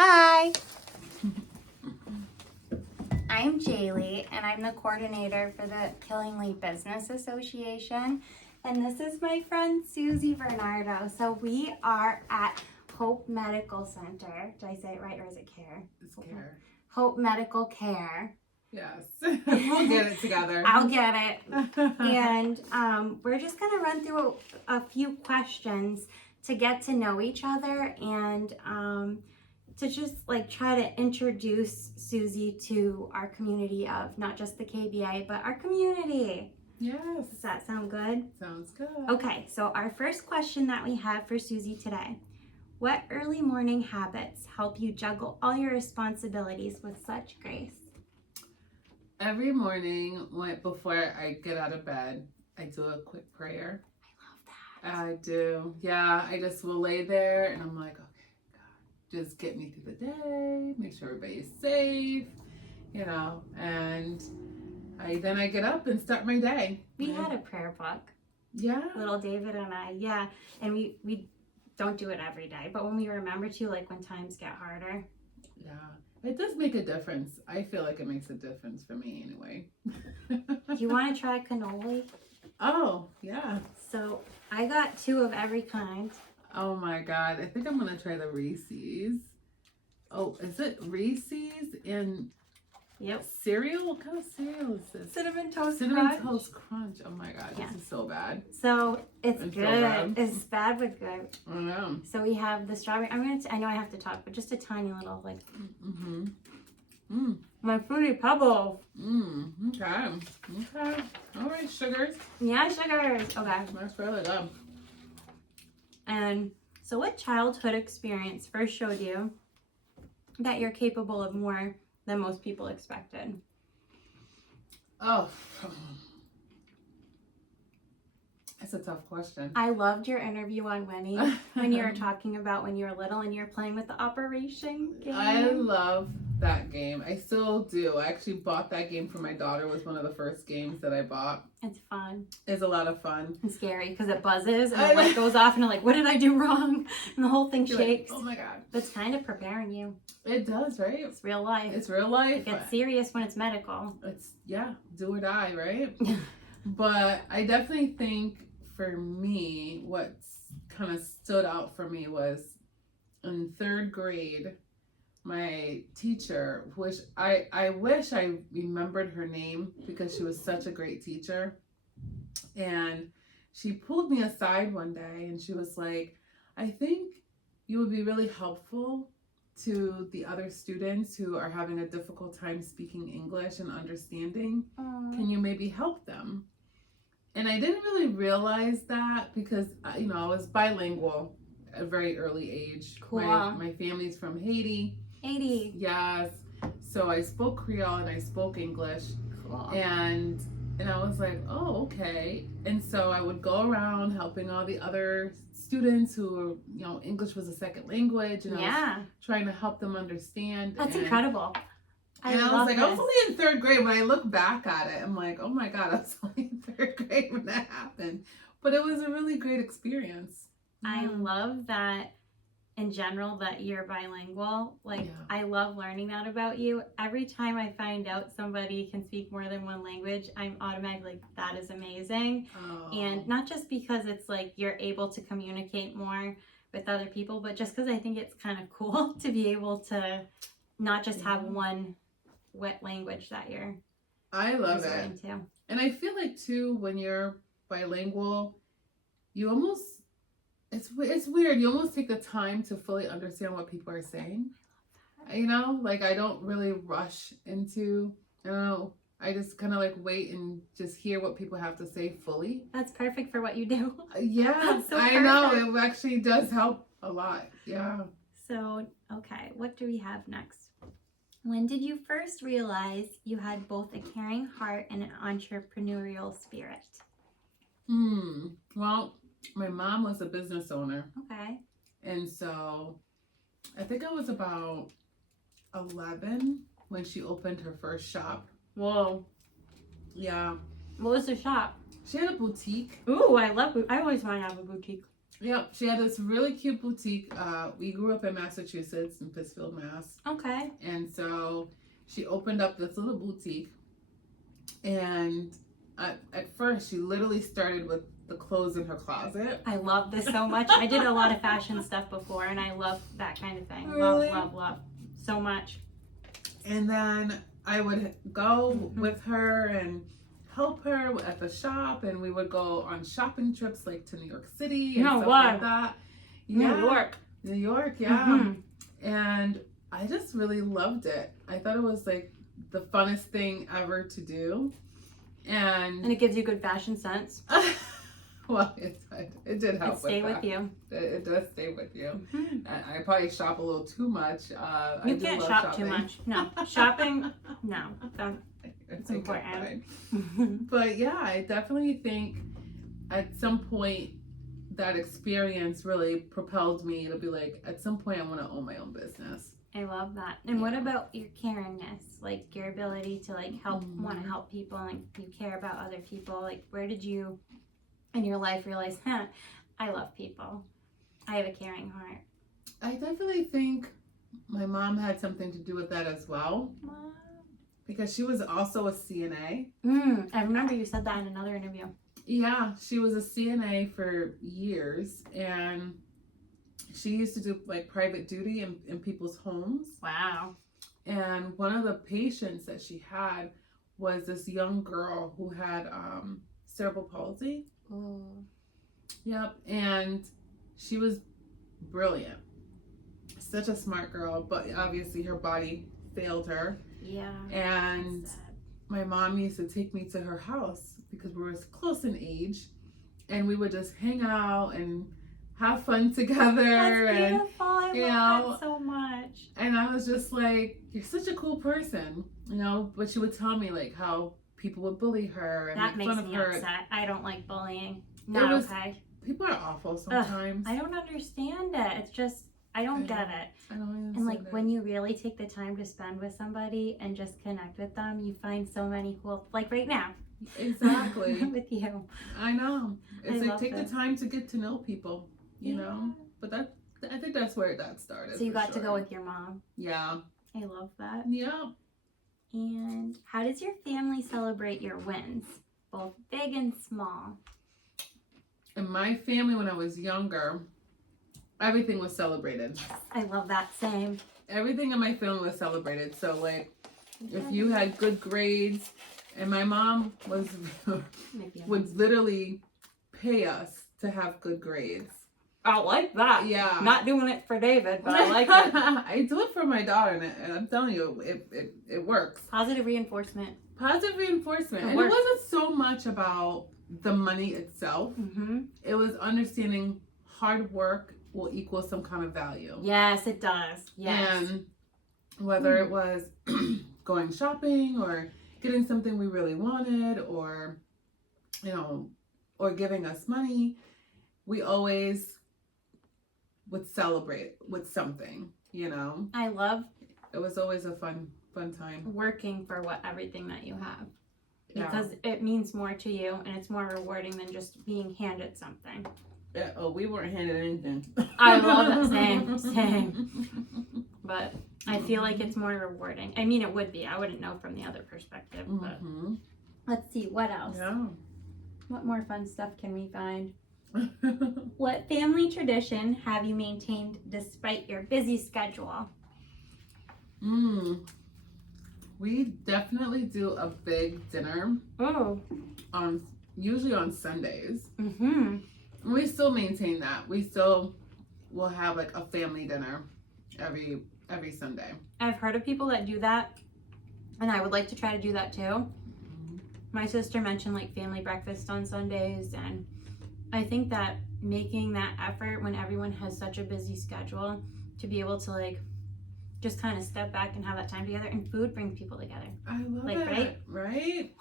Hi, I'm Jaylee, and I'm the coordinator for the Killingly Business Association. And this is my friend Susie Bernado. So we are at Hope Medical Center. Did I say it right, or is it Care? It's Care. Hope Medical Care. Yes, we'll get it together. I'll get it. And we're just going to run through a few questions to get to know each other and to just like try to introduce Susie to our community of not just the KBA, but our community. Yes. Does that sound good? Sounds good. Okay, so our first question that we have for Susie today. What early morning habits help you juggle all your responsibilities with such grace? Every morning, before I get out of bed, I do a quick prayer. I love that. I do. Yeah, I just will lay there and I'm like, okay, God, just get me through the day, make sure everybody's safe, and then I get up and start my day. We had a prayer book. Yeah. Little David and I, yeah. And we don't do it every day, but when we remember to, like when times get harder. Yeah. It does make a difference. I feel like it makes a difference for me anyway. Do you want to try cannoli? Oh, yeah. So I got 2 of every kind. Oh my God. I think I'm going to try the Reese's. Oh, is it Reese's and cereal? What kind of cereal is this? Cinnamon Toast Cinnamon Crunch. Toast Crunch. Oh my God. Yeah. This is so bad. So it's so good. bad. It's bad but good. I know. So we have the strawberry. I know I have to talk, but just a tiny little like. Mm-hmm. Mm. My fruity pebbles. Okay. Okay. All right, sugars. Yeah, sugars. Okay. That's really good. And so what childhood experience first showed you that you're capable of more than most people expected? Oh. That's a tough question. I loved your interview on Winnie when you were talking about when you were little and you were playing with the Operation game. I love that game. I still do. I actually bought that game for my daughter. It was one of the first games that I bought. It's fun. It's a lot of fun. And scary because it buzzes and the light goes off and you're like, what did I do wrong? And the whole thing shakes. Like, oh my God. That's kind of preparing you. It does, right? It's real life. It's real life. It gets serious when it's medical. It's, do or die, right? But I definitely think for me, what kind of stood out for me was in 3rd grade, my teacher, which I wish I remembered her name because she was such a great teacher. And she pulled me aside one day and she was like, I think you would be really helpful to the other students who are having a difficult time speaking English and understanding. Can you maybe help them? And I didn't really realize that because, I was bilingual at a very early age. Cool. My family's from Haiti. Haiti. Yes. So I spoke Creole and I spoke English. Cool. And I was like, oh, okay. And so I would go around helping all the other students who, English was a second language. And I was trying to help them understand. That's incredible. I was like, I was only in 3rd grade. When I look back at it, I'm like, oh my God, I was only in 3rd grade when that happened. But it was a really great experience. I love that in general that you're bilingual. I love learning that about you. Every time I find out somebody can speak more than one language, I'm automatically like, that is amazing. Oh. And not just because it's like you're able to communicate more with other people, but just because I think it's kind of cool to be able to not just have one wet language that you're I love it. to. And I feel like too, when you're bilingual, you almost, it's weird. You almost take the time to fully understand what people are saying. I don't really rush into, I just kind of like wait and just hear what people have to say fully. That's perfect for what you do. Yeah, so I know. It actually does help a lot. Yeah. So, okay, what do we have next? When did you first realize you had both a caring heart and an entrepreneurial spirit? Well, my mom was a business owner. Okay. And so I think I was about 11 when she opened her first shop. Whoa. Yeah. What was the shop? She had a boutique. Ooh, I always want to have a boutique. Yep, she had this really cute boutique. We grew up in Massachusetts, in Pittsfield, Mass. Okay. And so she opened up this little boutique. And at first, she literally started with the clothes in her closet. I love this so much. I did a lot of fashion stuff before, and I love that kind of thing. Really? Love so much. And then I would go with her and help her at the shop, and we would go on shopping trips like to New York City and stuff like that. Yeah. New York, yeah. Mm-hmm. And I just really loved it. I thought it was like the funnest thing ever to do. And it gives you good fashion sense. Well, it did help. It stay with you. It does stay with you. Mm-hmm. I probably shop a little too much. You can't shop too much. No, shopping. No, it's important. But yeah, I definitely think at some point that experience really propelled me to be like, at some point I want to own my own business. I love that. And what about your caringness? Like your ability to like help, want to help people, and you care about other people. Like where did you in your life realize, I love people. I have a caring heart. I definitely think my mom had something to do with that as well. Mom. Because she was also a CNA. I remember you said that in another interview. Yeah, she was a CNA for years, and she used to do like private duty in people's homes. Wow. And one of the patients that she had was this young girl who had cerebral palsy. Oh. Yep, and she was brilliant. Such a smart girl, but obviously her body failed her. Yeah. And my mom used to take me to her house because we were close in age, and we would just hang out and have fun together. That's beautiful. I love that so much. And I was just like, you're such a cool person, you know. But she would tell me like how people would bully her and that make makes fun of me her. upset. I don't like bullying. Not okay. People are awful sometimes. I don't understand it. It's just I don't get it. I don't understand And like it. when you really take the time to spend with somebody and just connect with them, you find so many cool, like right now. Exactly. With you. I know. It's like take the time to get to know people, you know. But I think that's where that started. So you got to go with your mom. Yeah. I love that. Yeah. And how does your family celebrate your wins, both big and small? In my family, when I was younger, everything was celebrated. Yes, I love that. Same. Everything in my family was celebrated. So like, if you had good grades, and my mom would literally pay us to have good grades. I like that. Yeah. Not doing it for David, but I like it. I do it for my daughter, and I'm telling you, it works. Positive reinforcement. Positive reinforcement. It and works. it wasn't so much about the money itself. Mm-hmm. It was understanding hard work will equal some kind of value. Yes, it does. Yes. And whether it was going shopping or getting something we really wanted, or, you know, or giving us money, we always would celebrate with something, you know. I love It was always a fun time. working for everything that you have, because it means more to you and it's more rewarding than just being handed something. Yeah, we weren't handed anything. I love that. Same. But I feel like it's more rewarding. I mean, it would be. I wouldn't know from the other perspective. But let's see, what else? Yeah. What more fun stuff can we find? What family tradition have you maintained despite your busy schedule? We definitely do a big dinner. Oh. Usually on Sundays. Mm-hmm. We still maintain that. We still will have like a family dinner every Sunday. I've heard of people that do that, and I would like to try to do that too. My sister mentioned like family breakfast on Sundays, and I think that making that effort when everyone has such a busy schedule to be able to like just kind of step back and have that time together, and food brings people together. I love like, it. Right?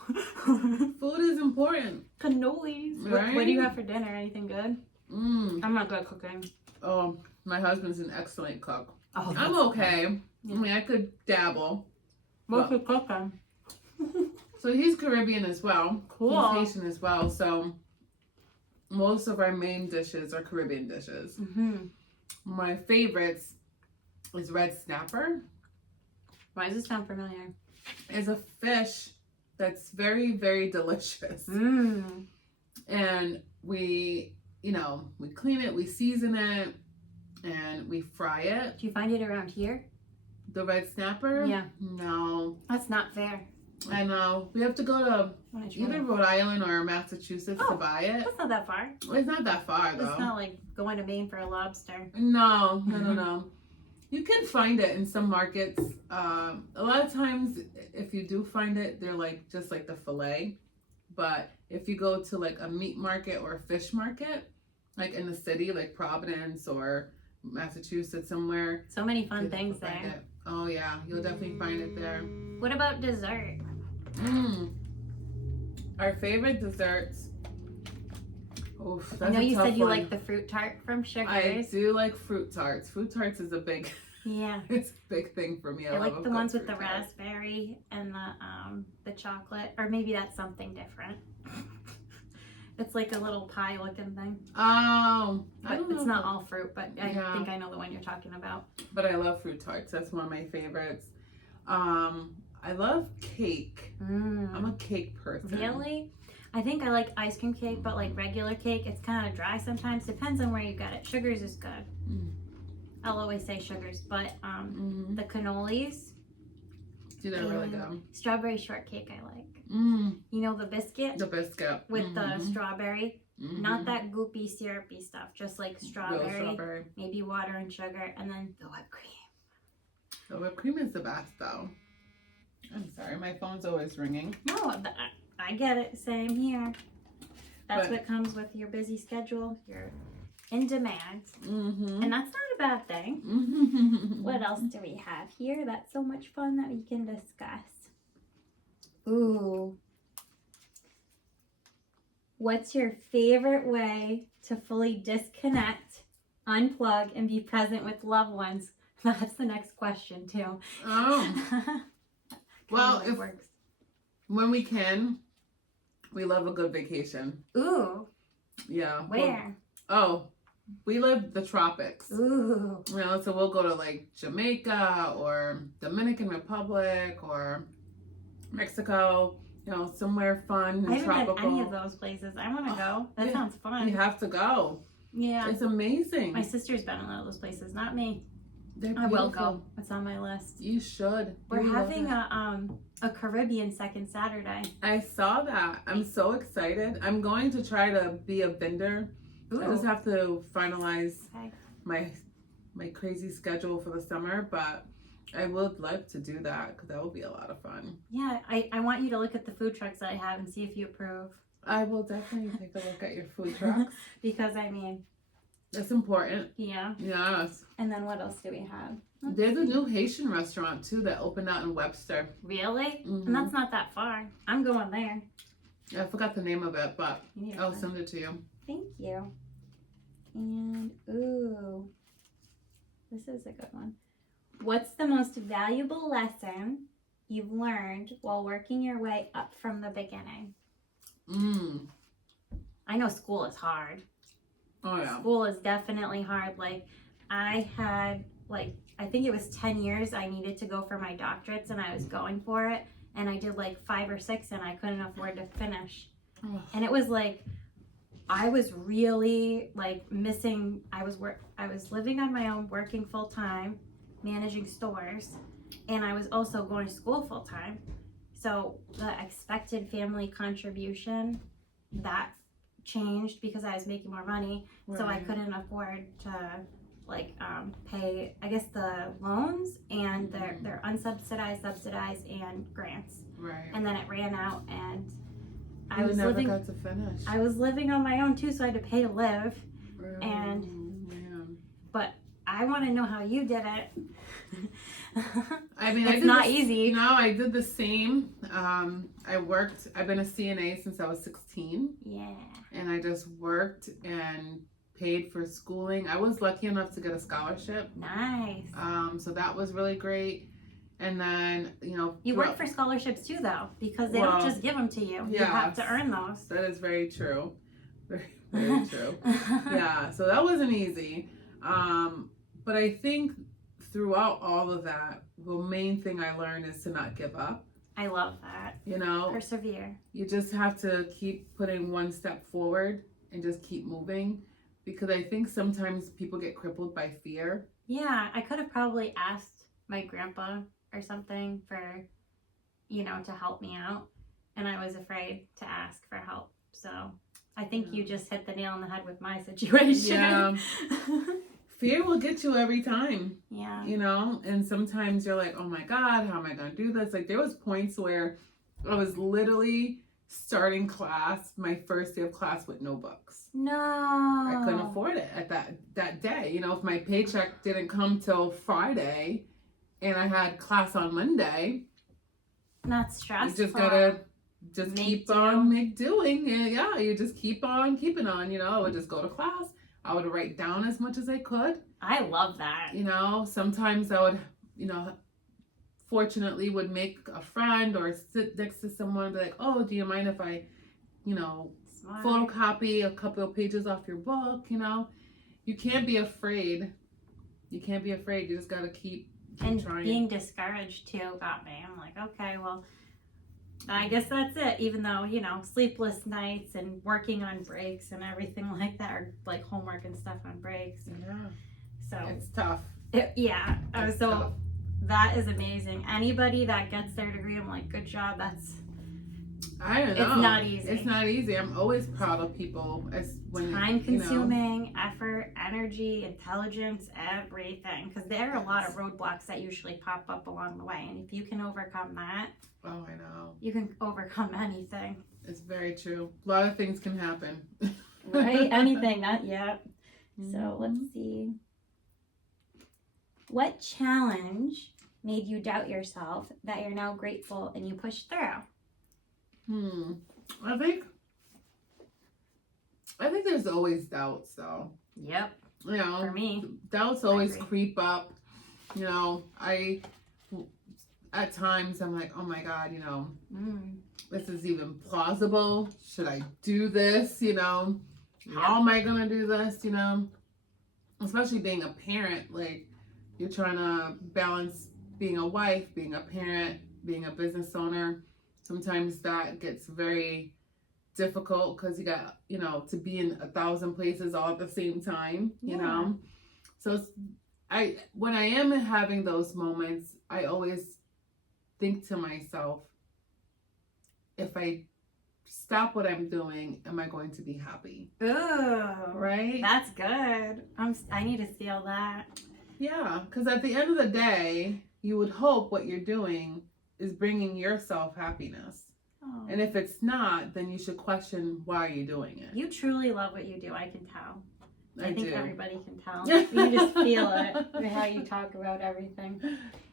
Food is important. Cannolis. Right? What do you have for dinner? Anything good? I'm not good at cooking. Oh, my husband's an excellent cook. Oh, I'm okay. Yeah. I mean, I could dabble. What's your cooking? So he's Caribbean as well. Cool. He's Haitian as well. So most of our main dishes are Caribbean dishes. Mm-hmm. My favorites is red snapper. Why does this sound familiar? It's a fish that's very, very delicious. Mmm. And we clean it, we season it, and we fry it. Do you find it around here? The red snapper? Yeah. No. That's not fair. I know. We have to go to either Rhode Island or Massachusetts to buy it. That's not that far. It's not that far, though. It's not like going to Maine for a lobster. No. You can find it in some markets. A lot of times, if you do find it, they're like just like the fillet. But if you go to like a meat market or a fish market, like in the city, like Providence or Massachusetts somewhere. So many fun things there. It. Oh yeah, you'll definitely find it there. What about dessert? Our favorite desserts. Oof, that's I know a you tough said you one. like the fruit tart from Sugar's. I do like fruit tarts. Fruit tarts is a big, Yeah. it's a big thing for me. I like the ones with the fruit tart. raspberry and the chocolate, or maybe that's something different. It's like a little pie looking thing. Oh, I don't know. It's not all fruit, but I Yeah. think I know the one you're talking about. But I love fruit tarts. That's one of my favorites. I love cake. I'm a cake person. Really? I think I like ice cream cake, but like regular cake, it's kind of dry sometimes. Depends on where you get it. Sugar's is good. I'll always say Sugar's, but the cannolis. Do they really go? Strawberry shortcake I like. You know the biscuit? The biscuit. With the strawberry. Not that goopy, syrupy stuff. Just like strawberry, maybe water and sugar, and then the whipped cream. The whipped cream is the best, though. I'm sorry, my phone's always ringing. No, I get it. Same here. That's what comes with your busy schedule. You're in demand. And that's not a bad thing. What else do we have here? That's so much fun that we can discuss. Ooh. What's your favorite way to fully disconnect, unplug, and be present with loved ones? That's the next question, too. Oh. Well, when we can, we love a good vacation. Ooh. Yeah. Where? We live the tropics. Ooh. So we'll go to like Jamaica or Dominican Republic or Mexico. Somewhere fun and tropical. I haven't been any of those places. I want to go. That sounds fun. You have to go. Yeah. It's amazing. My sister's been in all those places, not me. I will go. It's on my list. You should. We're having a Caribbean second Saturday. I saw that. I'm so excited. I'm going to try to be a vendor. Ooh. I just have to finalize my crazy schedule for the summer, but I would like to do that because that would be a lot of fun. Yeah, I want you to look at the food trucks that I have and see if you approve. I will definitely take a look at your food trucks. Because I mean, that's important. Yeah. Yes. And then what else do we have? There's a new Haitian restaurant too that opened out in Webster. Really? And that's not that far. I'm going there. I forgot the name of it, but I'll send it to you. Thank you. And ooh, this is a good one. What's the most valuable lesson you've learned while working your way up from the beginning? I know school is hard. Oh yeah. School is definitely hard. Like I had I think it was 10 years I needed to go for my doctorates and I was going for it and I did like 5 or 6 and I couldn't afford to finish. And it was like I was really missing. I was living on my own, working full time, managing stores, and I was also going to school full time. So the expected family contribution that changed because I was making more money, so I couldn't afford to pay, I guess, the loans and their unsubsidized, subsidized, and grants. Right. And then it ran out, and I never got to finish. I was living on my own too, so I had to pay to live. But I want to know how you did it. I mean, it's not easy. No, I did the same. I've been a CNA since I was 16. Yeah. And I just worked and paid for schooling. I was lucky enough to get a scholarship. Nice. So that was really great. And then, you work for scholarships too, though, because they don't just give them to you. You have to earn those. That is very true. Very, Very true. Yeah, so that wasn't easy. But I think throughout all of that, the main thing I learned is to not give up. I love that. You know, persevere. You just have to keep putting one step forward and just keep moving, because I think sometimes people get crippled by fear. Yeah, I could have probably asked my grandpa or something for, to help me out, and I was afraid to ask for help. So I think you just hit the nail on the head with my situation. Yeah. Fear will get you every time. Yeah. And sometimes you're like, oh my God, how am I going to do this? Like, there was points where I was literally starting class, my first day of class, with no books. No. I couldn't afford it at that day. If my paycheck didn't come till Friday and I had class on Monday. Not stressful. You just gotta keep on doing it. Yeah, you just keep on keeping on. I would just go to class. I would write down as much as I could. I love that. Sometimes I would, fortunately would make a friend or sit next to someone and be like, oh, do you mind if I, Smart. photocopy a couple of pages off your book? You can't be afraid. You just gotta keep and trying. Being discouraged too got me. I'm like, okay, well, I guess that's it. Even though, sleepless nights and working on breaks and everything like that, or like homework and stuff on breaks. Yeah. So it's tough. Yeah. It's so tough. That is amazing. Anybody that gets their degree, I'm like, good job. I don't know. It's not easy. It's not easy. I'm always proud of people time consuming, effort, energy, intelligence, everything. Because there are a lot of roadblocks that usually pop up along the way. And if you can overcome that, oh, I know. You can overcome anything. It's very true. A lot of things can happen. Right? Anything, not yet. So let's see. What challenge made you doubt yourself that you're now grateful and you pushed through? I think there's always doubts, though. Yep. For me, doubts always creep up. At times I'm like, oh my God, this is even plausible. Should I do this? How am I gonna do this? Especially being a parent, like you're trying to balance being a wife, being a parent, being a business owner. Sometimes that gets very difficult because you got, to be in 1,000 places all at the same time, So when I am having those moments, I always think to myself, if I stop what I'm doing, am I going to be happy? Ooh, right? That's good. I need to feel that. Yeah, because at the end of the day, you would hope what you're doing is bringing yourself happiness. Oh. And if it's not, then you should question why you're doing it. You truly love what you do, I can tell. I think everybody can tell. You can just feel it, how you talk about everything.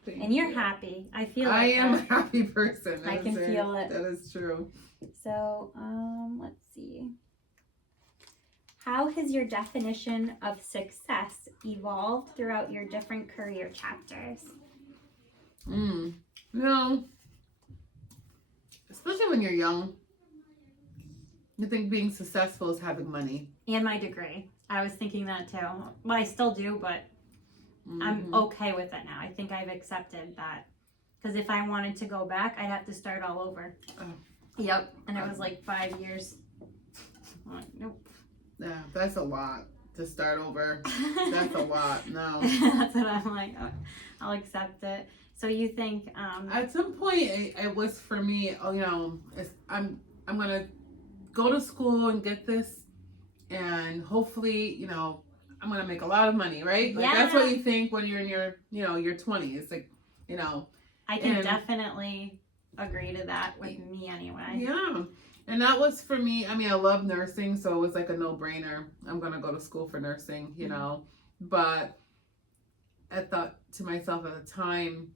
And you're happy. I feel like I am a happy person. I can feel it. That is true. So, let's see. How has your definition of success evolved throughout your different career chapters? Especially when you're young, you think being successful is having money. And my degree. I was thinking that too. Well, I still do, but I'm okay with it now. I think I've accepted that. Because if I wanted to go back, I'd have to start all over. Oh. Yep. And it was like 5 years. I'm like, nope. Yeah, that's a lot to start over. That's a lot. No. That's what I'm like. I'll accept it. So you think at some point it was for me, I'm gonna go to school and get this, and hopefully, I'm gonna make a lot of money, right? Like, that's what you think when you're in your, your 20s. Like, I can definitely agree to that with me anyway. Yeah. And that was for me. I mean, I love nursing, so it was like a no-brainer. I'm gonna go to school for nursing, But I thought to myself at the time,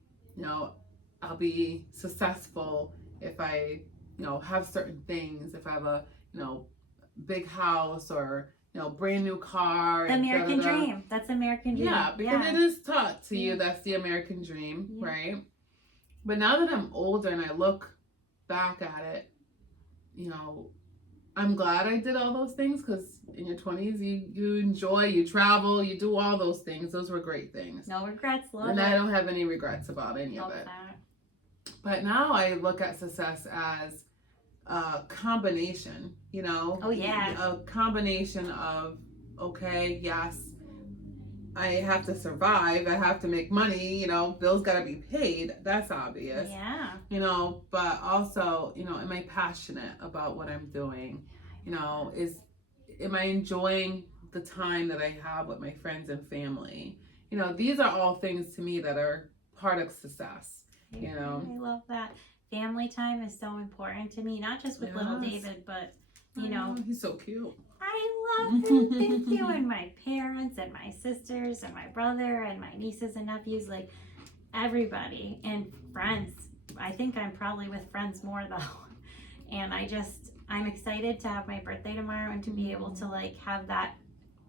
I'll be successful if I, have certain things, if I have a, big house or, brand new car. The American dream. That's the American dream. Yeah, because it is taught to you that's the American dream, right? But now that I'm older and I look back at it, I'm glad I did all those things, because in your 20s, you enjoy, you travel, you do all those things. Those were great things. No regrets, love and it. I don't have any regrets about any Love of it. that. But now I look at success as a combination, you know? Oh, yeah. A combination of, okay, yes, I have to survive, I have to make money, you know, bills gotta be paid. That's obvious. Yeah. You know, but also, you know, am I passionate about what I'm doing? You know, am I enjoying the time that I have with my friends and family? You know, these are all things to me that are part of success. You know, I love that. Family time is so important to me, not just with little Yes. David, but you know, he's so cute. I love him. Thank you. And my parents and my sisters and my brother and my nieces and nephews, like everybody, and friends. I think I'm probably with friends more though. And I'm excited to have my birthday tomorrow and to be able to like have that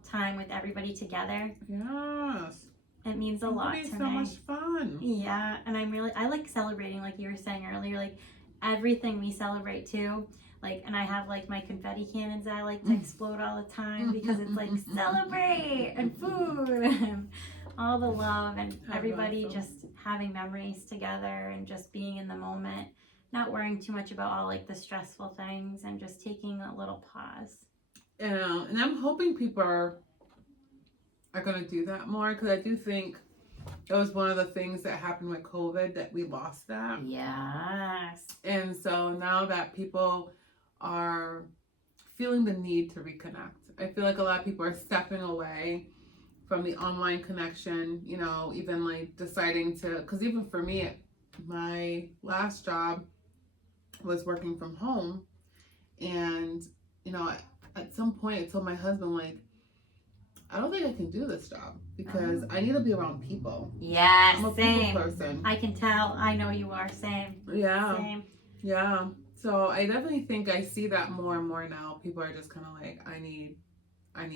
time with everybody together. Yes. It means a lot to so me. much fun. Yeah, and I like celebrating, like you were saying earlier, like everything we celebrate too. Like, and I have like my confetti cannons that I like to explode all the time because it's like celebrate and food and all the love and everybody just having memories together and just being in the moment, not worrying too much about all like the stressful things and just taking a little pause. Yeah, and I'm hoping people are going to do that more, because I do think it was one of the things that happened with COVID that we lost that. Yes. And so now that people are feeling the need to reconnect, I feel like a lot of people are stepping away from the online connection, you know, even like deciding to, because even for me, my last job was working from home. And, you know, at some point I told my husband, like, I don't think I can do this job because I need to be around people. Yes, I'm a same. people person. I can tell. I know you are. Same. Yeah. Same. Yeah. So I definitely think I see that more and more now. People are just kind of like, I need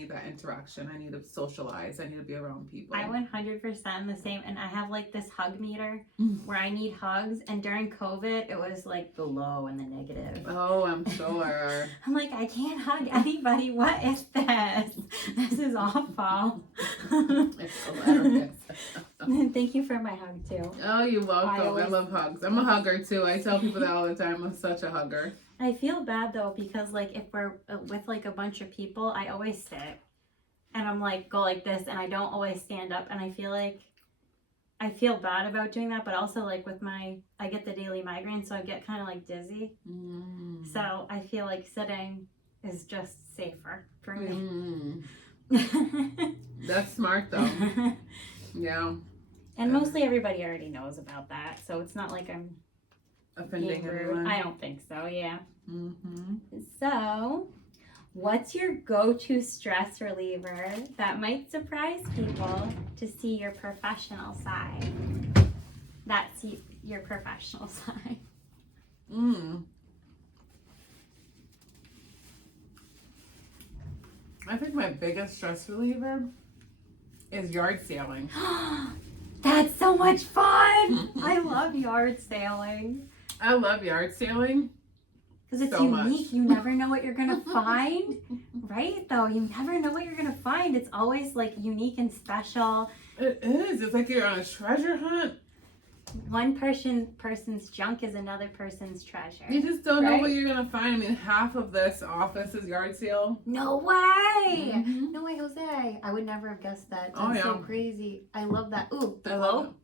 that interaction. I need to socialize. I need to be around people. I 100% the same. And I have like this hug meter where I need hugs. And during COVID, it was like the low and the negative. Oh, I'm sure. I'm like, I can't hug anybody. What is this? This is awful. It's hilarious. Thank you for my hug too. Oh, you're welcome. I love hugs. I'm a hugger too. I tell people that all the time. I'm such a hugger. I feel bad though because like if we're with like a bunch of people, I always sit and I'm like go like this and I don't always stand up, and I feel bad about doing that, but also like with I get the daily migraine, so I get kind of like dizzy. So I feel like sitting is just safer for me. That's smart though. Yeah. And mostly everybody already knows about that, so it's not like I'm offending rude. everyone. I don't think so. Yeah. Mm-hmm. So, what's your go-to stress reliever that might surprise people to see your professional side? That's your professional side. I think my biggest stress reliever is yard sailing. That's so much fun! I love yard sailing. I love yard sailing. Because it's so unique. much. You never know what you're going to find. Right, though? You never know what you're going to find. It's always, like, unique and special. It is. It's like you're on a treasure hunt. One person's junk is another person's treasure. You just don't know what you're going to find. I mean, half of this office is yard sale. No way! Mm-hmm. No way, Jose. I would never have guessed that. That's so crazy. I love that. Ooh, the globe?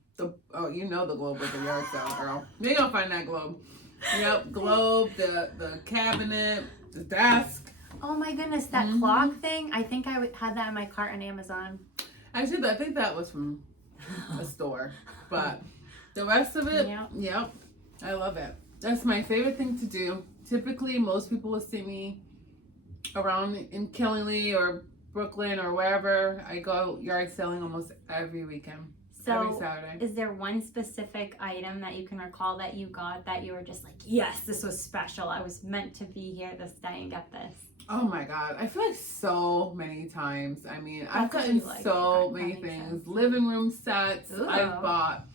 You know the globe with the yard sale, girl. You ain't gonna find that globe. Yep, globe, the cabinet, the desk. Oh my goodness, that clock thing. I think I had that in my cart on Amazon. Actually, I think that was from a store. But the rest of it, yep, I love it. That's my favorite thing to do. Typically, most people will see me around in Killingly or Brooklyn or wherever. I go yard selling almost every weekend. So, every Saturday. Is there one specific item that you can recall that you got that you were just like, yes, this was special. I was meant to be here this day and get this? Oh my God. I feel like so many times. I mean, I've gotten so many things. Living room sets. Ooh. I've bought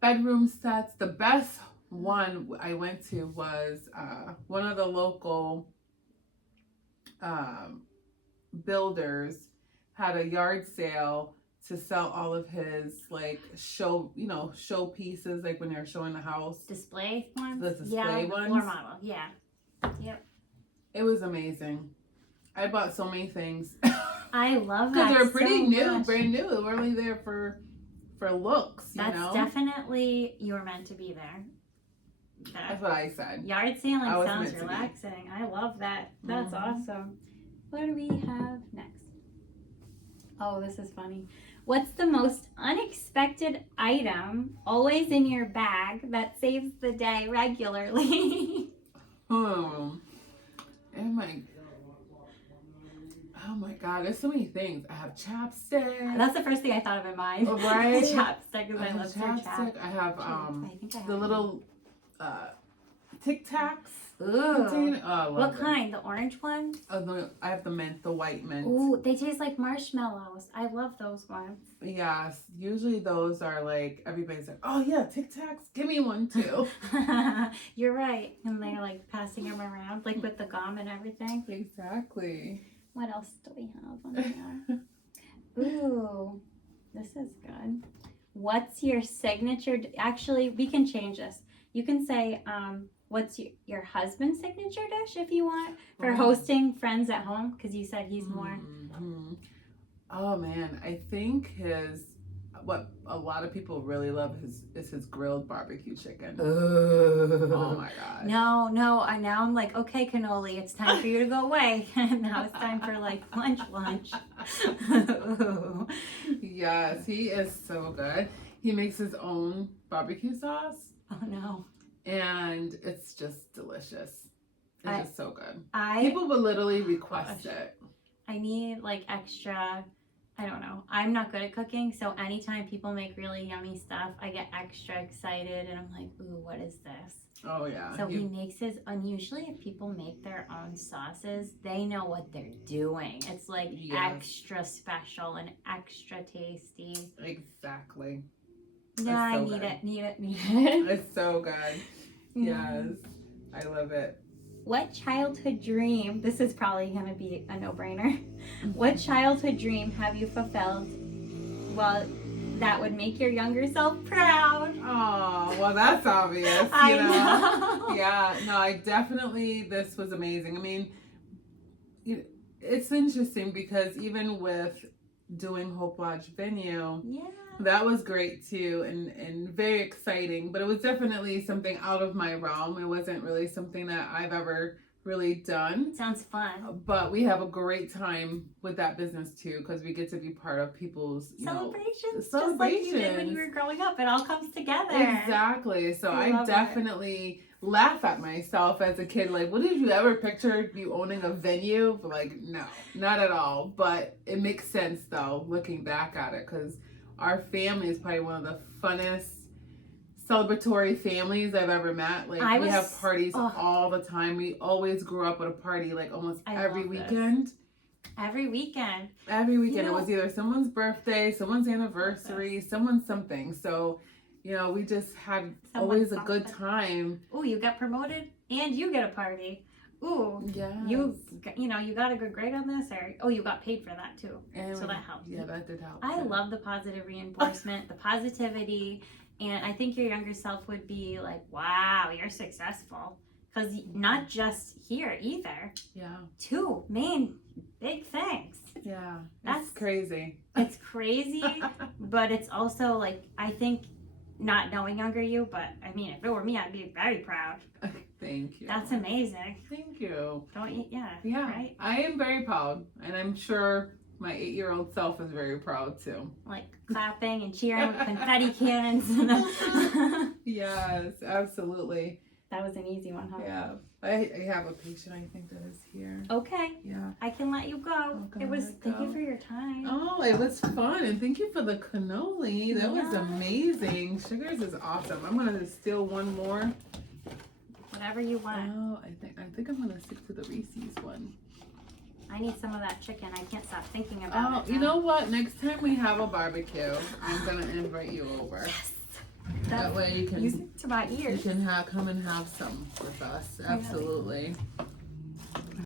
bedroom sets. The best one I went to was one of the local builders had a yard sale to sell all of his like show pieces, like when they're showing the house. Display ones? The display the ones. floor model. Yeah. Yep. It was amazing. I bought so many things. I love that. Because they're pretty so new, much. brand new. We're only there for looks, you That's know? definitely, you're meant to be there. That's what I said. Yard sailing I was sounds meant to be. relaxing. I love that. That's awesome. What do we have next? Oh, this is funny. What's the most unexpected item always in your bag that saves the day regularly? Oh my God, there's so many things. I have chapstick. That's the first thing I thought of in mind. Right? Chapstick, because I love chapstick. I have I think I have the little Tic Tacs. Ooh. Oh, What kind? The orange ones? I have the mint, the white mint. Ooh, they taste like marshmallows. I love those ones. Yes, usually those are like, everybody's like, oh yeah, Tic Tacs, give me one too. You're right. And they're like passing them around, like with the gum and everything. Exactly. What else do we have on there? Ooh, this is good. What's your signature? Actually, we can change this. You can say, what's your husband's signature dish if you want for hosting friends at home? Because you said he's more. Oh man, I think what a lot of people really love is his grilled barbecue chicken. Oh my god. No, now I'm like, okay, cannoli, it's time for you to go away. Now it's time for like lunch. Yes, he is so good. He makes his own barbecue sauce. Oh no. And it's just delicious. It's just so good. People will literally request it. I need like extra, I don't know. I'm not good at cooking, so anytime people make really yummy stuff, I get extra excited and I'm like, ooh, what is this? Oh yeah. So he makes his, and usually if people make their own sauces, they know what they're doing. It's like extra special and extra tasty. Exactly. Yeah, I need it. It's so good. Yes. I love it. What childhood dream, this is probably going to be a no-brainer. What childhood dream have you fulfilled? Well, that would make your younger self proud. Oh, well, that's obvious. I know. Yeah, no, this was amazing. I mean, it's interesting because even with doing Hope Lodge venue, that was great too and very exciting, but it was definitely something out of my realm. It wasn't really something that I've ever really done. Sounds fun. But we have a great time with that business too because we get to be part of people's celebrations, just like you did when you were growing up. It all comes together. Exactly. So I definitely laugh at myself as a kid. Like, what did you ever picture you owning a venue? But like, no, not at all. But it makes sense though, looking back at it, because our family is probably one of the funnest celebratory families I've ever met. Like, we have parties all the time. We always grew up with a party like almost every weekend. Every weekend. It was either someone's birthday, someone's anniversary, someone's something. So, we just had always a good time. Ooh, you got promoted and you get a party. Ooh, yes. You got a good grade on this, or you got paid for that too. And so that helped. Yeah, that did help. I love the positive reinforcement, the positivity, and I think your younger self would be like, wow, you're successful. Because not just here either. Yeah. 2 main big things. Yeah. That's crazy. It's crazy, but it's also like, I think, not knowing younger you, but I mean, if it were me, I'd be very proud. Thank you. That's amazing. Thank you. Don't you? Yeah. Yeah. Right? I am very proud, and I'm sure my 8-year-old self is very proud too. Like clapping and cheering with confetti cannons. Yes, absolutely. That was an easy one, huh? Yeah. I have a patient, I think, that is here. Okay. Yeah. I can let you go. Thank you for your time. Oh, it was fun. And thank you for the cannoli. That was amazing. Sugars is awesome. I'm going to steal one more. Whatever you want. Oh, I think I'm going to stick to the Reese's one. I need some of that chicken. I can't stop thinking about it. You know what? Next time we have a barbecue, I'm going to invite you over. Yes. That way you can music to my ears. come and have some with us. Absolutely.